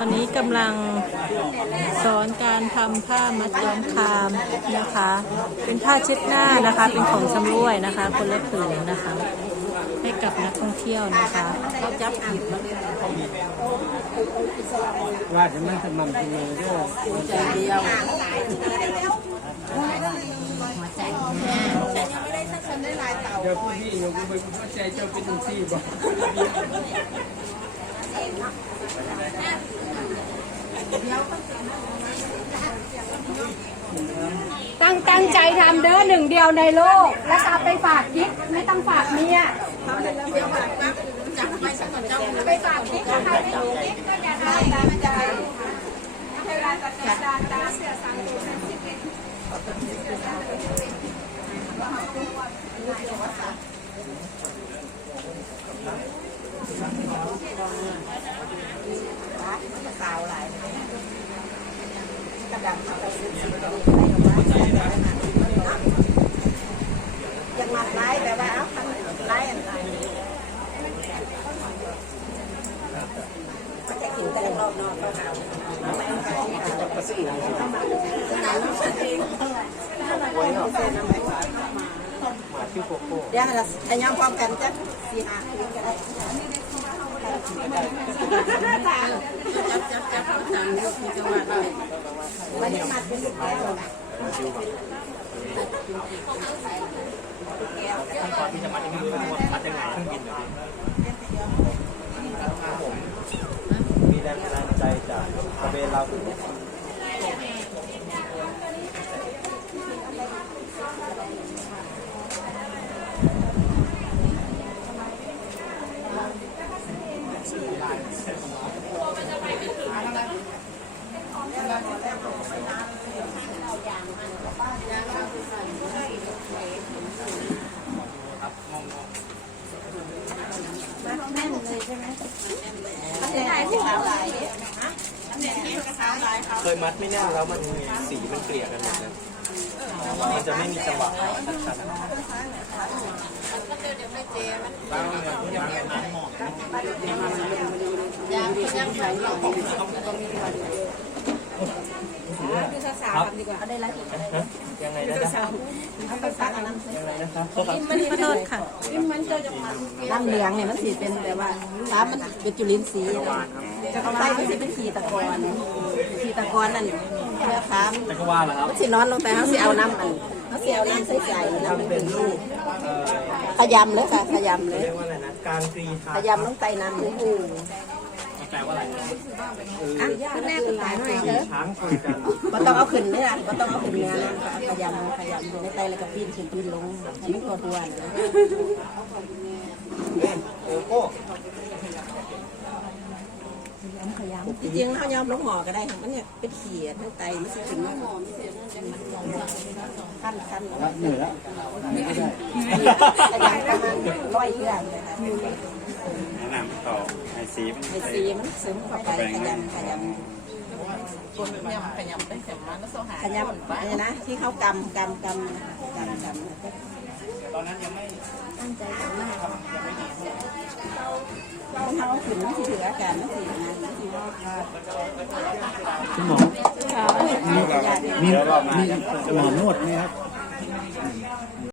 อนนี้กำลังสอนการทำผ้ามัดย้อมคามนะคะ เป็นผ้าเช็ดหน้านะคะ เป็นของชำร่วยนะคะ คนละผืนนะคะ ให้กับนักท่องเที่ยวนะคะเราจับผิดมันว่าจะมันจะมันเป็นไงด้วยหัวใจเดียวเดี๋ยวพี่เดี๋ยวกูไปเข้าใจเจ้าเป็นจังซี่บ่ ตั้งตั้งใจทำ เด้อหนึ่งเดียวในโลก แล้วกลับไปฝากยิกไม่ต้องฝากเมียไปฝากยิกนะคะยิกก็อย่าได้ตามใจเวลาจัดการตาเสียสังตัวเป็นสิบเอ็ดสาวหลายกระดับเขาไปซื้อสิ่งดียังมัดไล่แบบว่าเอาทำไล่อะไรก็ จะกินแต่รอบนอกก็เอาก็ซื้ออะไรน้ำมันเองเดี๋ยวเราจะย้อมพร้อมกันจะสี่ห้าคืนก็ได้วันนี้มาเป็นแก้วนะ มีแรงบันดาลใจจากกระเบนเรา ได้ที่สาวหลาย เคยมัดไม่แน่นแล้วมันสีมันเกลี่ยกันหมดเลยมันจะไม่มีจังหวะชัดๆ เขาได้แล้วยังไงนะครับเขาไปซักอันนั้นยังไงนะครับขอโทษค่ะน้ำเหลืองเนี่ยมันสีเป็นแบบว่าน้ำมันเป็นจุลินทรีย์จะเอาไปมันสีเป็นขีตะกอนขีตะกอนนั่นเพื่อค้ามแต่ก็ว่าแหละครับมันสีนอนลงไปเขาสีเอาน้ำมันเขาสีเอาน้ำใส่ๆน้ำมันเป็นรูปเอ่อขยำเลยค่ะขยำเลยเรียกว่าอะไรนะการกรีธาขยำลงไปน้ำมันอู แปลว่าอะไรอะคุณแม่คุณตายหน่อยเถอะช้างชนกันก็ต้องเอาขึ้นเลยอะก็ต้องเอาขึ้นเนื้อนะขยำขยำอยู่ในไตแล้วก็ปีนขึ้นปีนลงให้มันตัวตัวนะโอ้โหจริงๆเขายอมลงหมอก็ได้ค่ะมันเนี่ยเป็นเขียดทั้งไตมันสิถึงขั้นขั้นเหนื่อยแล้วขยำประมาณร้อยเรื่องเลยค่ะแนะนำต่อ ไอซีมันไอซีมันซึมเข้าไปขยำขยำขยำนี่นะที่เขากำกำกำกำกำตอนนั้นยังไม่ตั้งใจกำมากมันเขาขึ้นมันสิถืออาการมันสินะมันสิคุณหมอมีมีหมอนวดไหมครับ